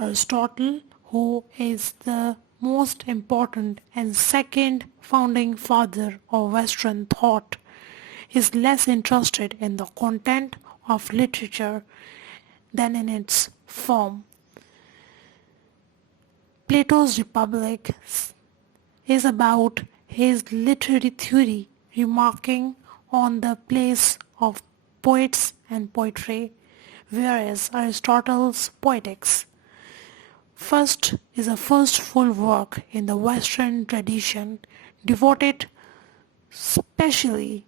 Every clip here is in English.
Aristotle, who is the most important and second founding father of Western thought, is less interested in the content of literature than in its form. Plato's Republic is about his literary theory, remarking on the place of poets and poetry, whereas Aristotle's Poetics first is a first full work in the Western tradition devoted specifically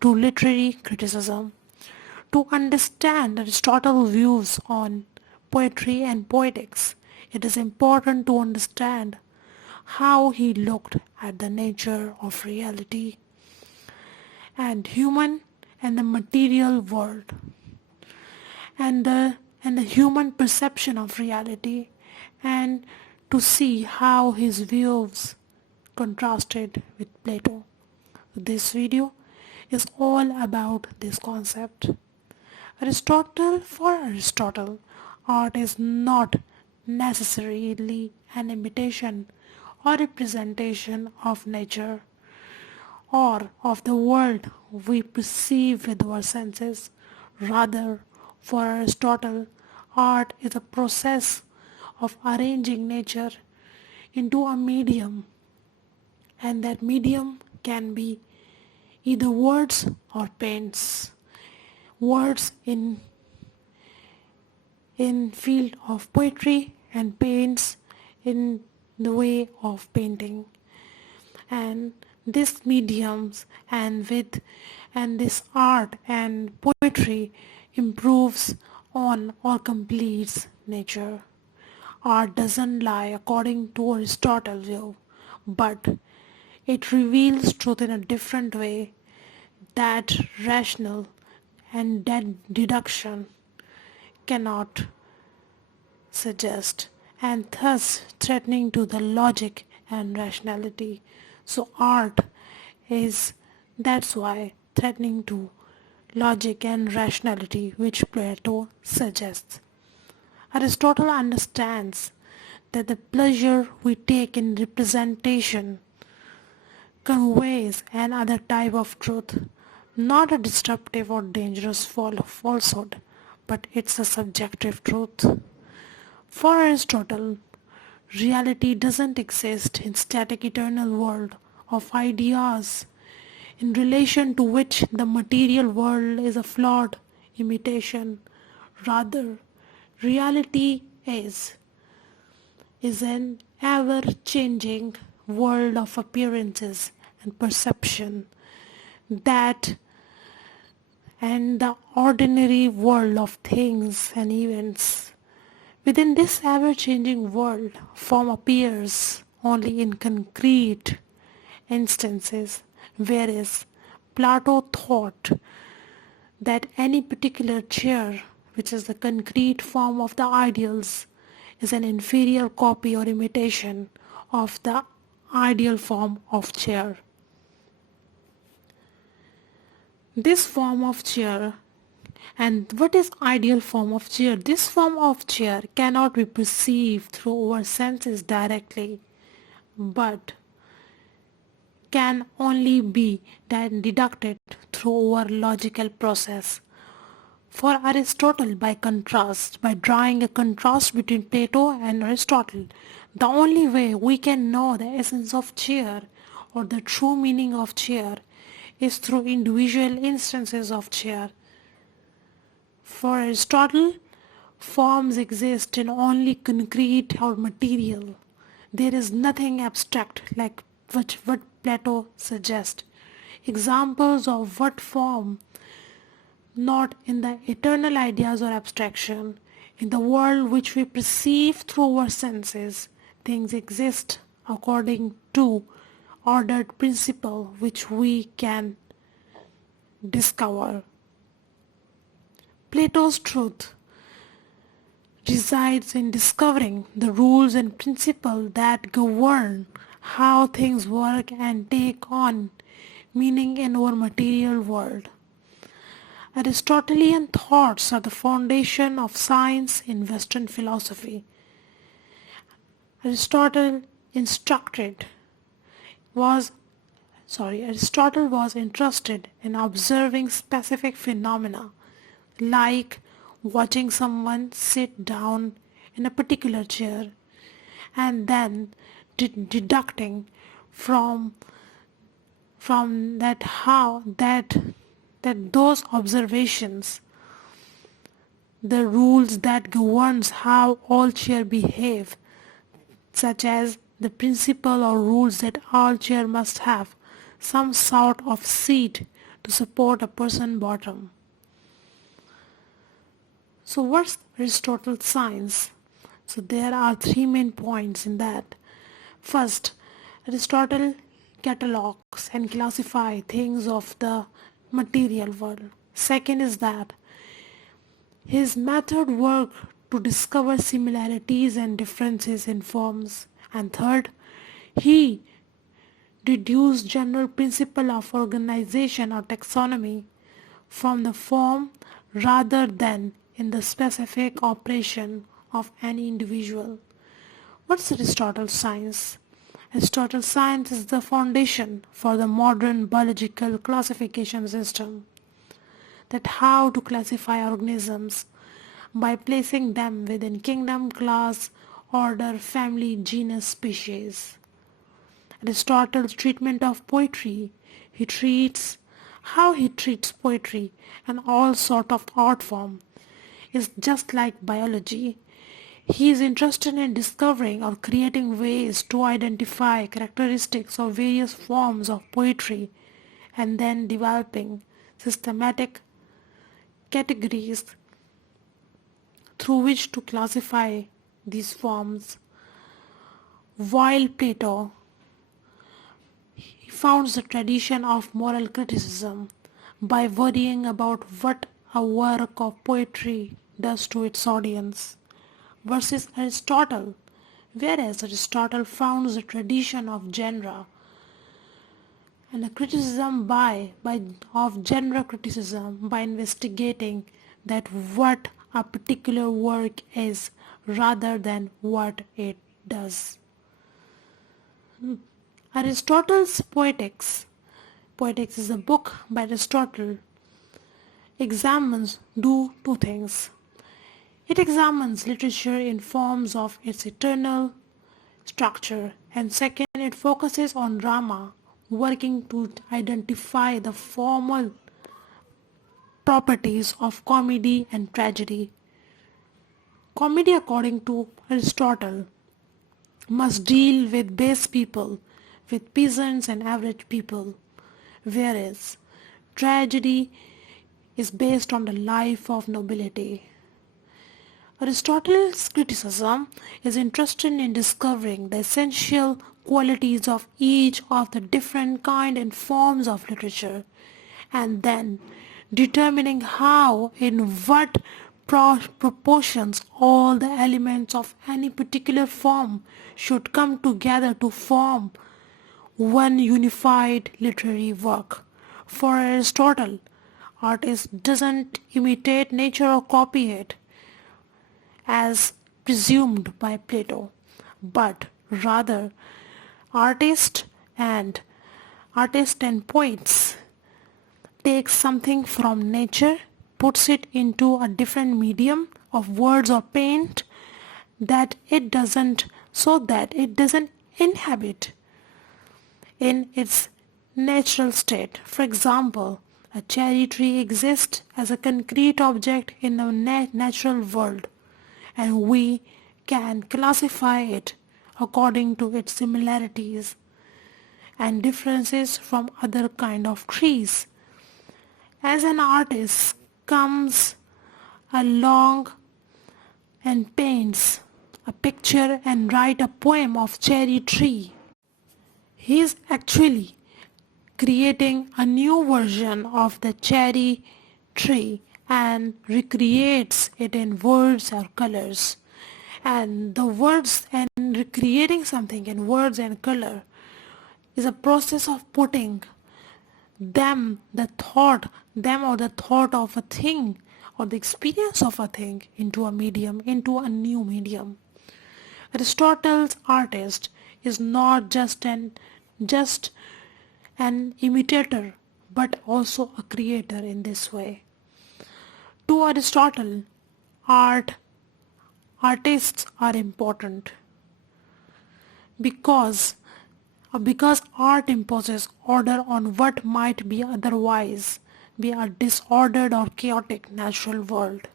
to literary criticism. To understand Aristotle's views on poetry and poetics, it is important to understand how he looked at the nature of reality and human and the material world and the human perception of reality, and to see how his views contrasted with Plato. This video is all about this concept. For Aristotle, art is not necessarily an imitation or representation of nature or of the world we perceive with our senses. Rather, for Aristotle, art is a process of arranging nature into a medium, and that medium can be either words or paints. Words in field of poetry and paints in the way of painting. And this mediums and this art and poetry improves on or completes nature. Art doesn't lie according to Aristotle's view, but it reveals truth in a different way that rational and deduction cannot suggest, and thus threatening to the logic and rationality. So art is, that's why, threatening to logic and rationality, which Plato suggests. Aristotle understands that the pleasure we take in representation conveys another type of truth, not a disruptive or dangerous falsehood, but it's a subjective truth. For Aristotle, reality doesn't exist in static eternal world of ideas in relation to which the material world is a flawed imitation. Rather, reality is an ever-changing world of appearances and perception and the ordinary world of things and events. Within this ever-changing world, form appears only in concrete instances, whereas Plato thought that any particular chair, which is the concrete form of the ideals, is an inferior copy or imitation of the ideal form of chair. This form of chair, and what is ideal form of chair? This form of chair cannot be perceived through our senses directly, but can only be deducted through our logical process. For Aristotle, by drawing a contrast between Plato and Aristotle, the only way we can know the essence of chair or the true meaning of chair is through individual instances of chair. For Aristotle, forms exist in only concrete or material. There is nothing abstract like what Plato suggests. Examples of what form, not in the eternal ideas or abstraction, in the world which we perceive through our senses, things exist according to ordered principle which we can discover. Plato's truth resides in discovering the rules and principles that govern how things work and take on meaning in our material world. Aristotelian thoughts are the foundation of science in Western philosophy. Aristotle instructed was Aristotle was interested in observing specific phenomena like watching someone sit down in a particular chair and then deducting from that how that those observations the rules that governs how all chair behave, such as the principle or rules that all chair must have some sort of seat to support a person's bottom. So what's Aristotle's science? So there are three main points in that. First, Aristotle catalogs and classifies things of the material world. Second is that his method worked to discover similarities and differences in forms. And third, he deduced general principle of organization or taxonomy from the form rather than in the specific operation of any individual. What's Aristotle's science? Aristotle's science is the foundation for the modern biological classification system, that how to classify organisms by placing them within kingdom, class, order, family, genus, species. Aristotle's treatment of poetry, he treats poetry and all sort of art form is just like biology. He is interested in discovering or creating ways to identify characteristics of various forms of poetry and then developing systematic categories through which to classify these forms. While Plato, he founds the tradition of moral criticism by worrying about what a work of poetry does to its audience, versus Aristotle, whereas Aristotle founds the tradition of genre and a criticism of genre criticism by investigating that what a particular work is rather than what it does. Aristotle's Poetics is a book by Aristotle examines two things. It examines literature in forms of its eternal structure, and second, it focuses on drama, working to identify the formal properties of comedy and tragedy. Comedy, according to Aristotle, must deal with base people, with peasants and average people, whereas tragedy is based on the life of nobility. Aristotle's criticism is interested in discovering the essential qualities of each of the different kind and forms of literature, and then determining how, in what proportions all the elements of any particular form should come together to form one unified literary work. For Aristotle, artist doesn't imitate nature or copy it, as presumed by Plato, but rather artists and poets take something from nature, puts it into a different medium of words or paint so that it doesn't inhabit in its natural state. For example, a cherry tree exists as a concrete object in the natural world, and we can classify it according to its similarities and differences from other kind of trees. As an artist comes along and paints a picture and write a poem of cherry tree, he is actually creating a new version of the cherry tree and recreates it in words or colors. And the words and recreating something in words and color is a process of putting the thought of a thing or the experience of a thing into a medium, into a new medium. Aristotle's artist is not just an imitator but also a creator in this way. To Aristotle, art artists are important because because art imposes order on what might be otherwise be a disordered or chaotic natural world.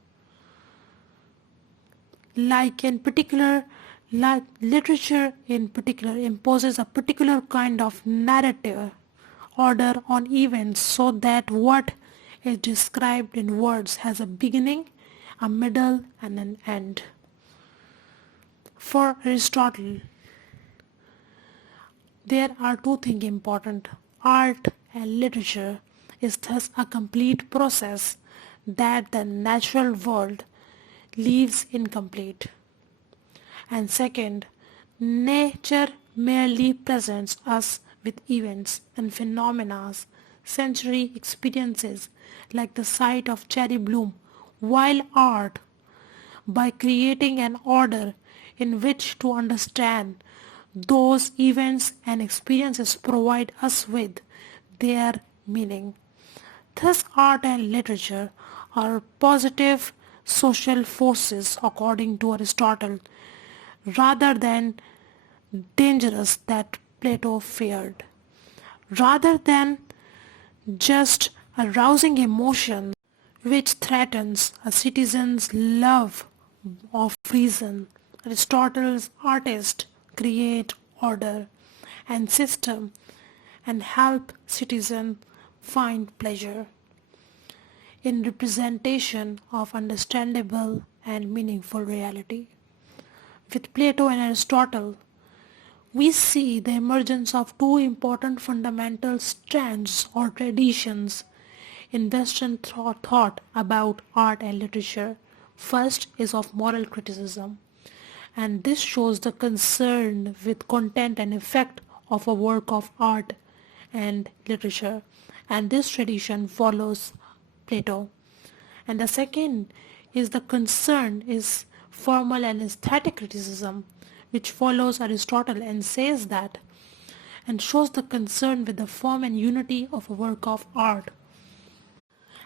Like in particular, like literature in particular imposes a particular kind of narrative order on events so that what is described in words has a beginning, a middle, and an end. For Aristotle, there are two things important. Art and literature is thus a complete process that the natural world leaves incomplete. And second, nature merely presents us with events and phenomena, sensory experiences like the sight of cherry bloom, while art, by creating an order in which to understand those events and experiences, provide us with their meaning. Thus, art and literature are positive social forces according to Aristotle, rather than dangerous that Plato feared. Rather than just arousing emotion which threatens a citizen's love of reason, Aristotle's artists create order and system and help citizens find pleasure in representation of understandable and meaningful reality. With Plato and Aristotle, we see the emergence of two important fundamental strands or traditions in Western thought about art and literature. First is of moral criticism, and this shows the concern with content and effect of a work of art and literature, and this tradition follows Plato. And the second is the concern is formal and aesthetic criticism, which follows Aristotle and says that and shows the concern with the form and unity of a work of art.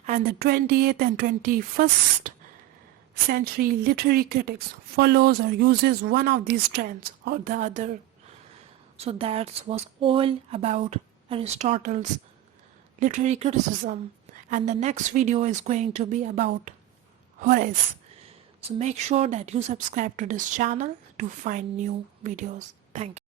And the 20th and 21st century literary critics follows or uses one of these trends or the other. So that was all about Aristotle's literary criticism, and the next video is going to be about Horace. So make sure that you subscribe to this channel to find new videos. Thank you.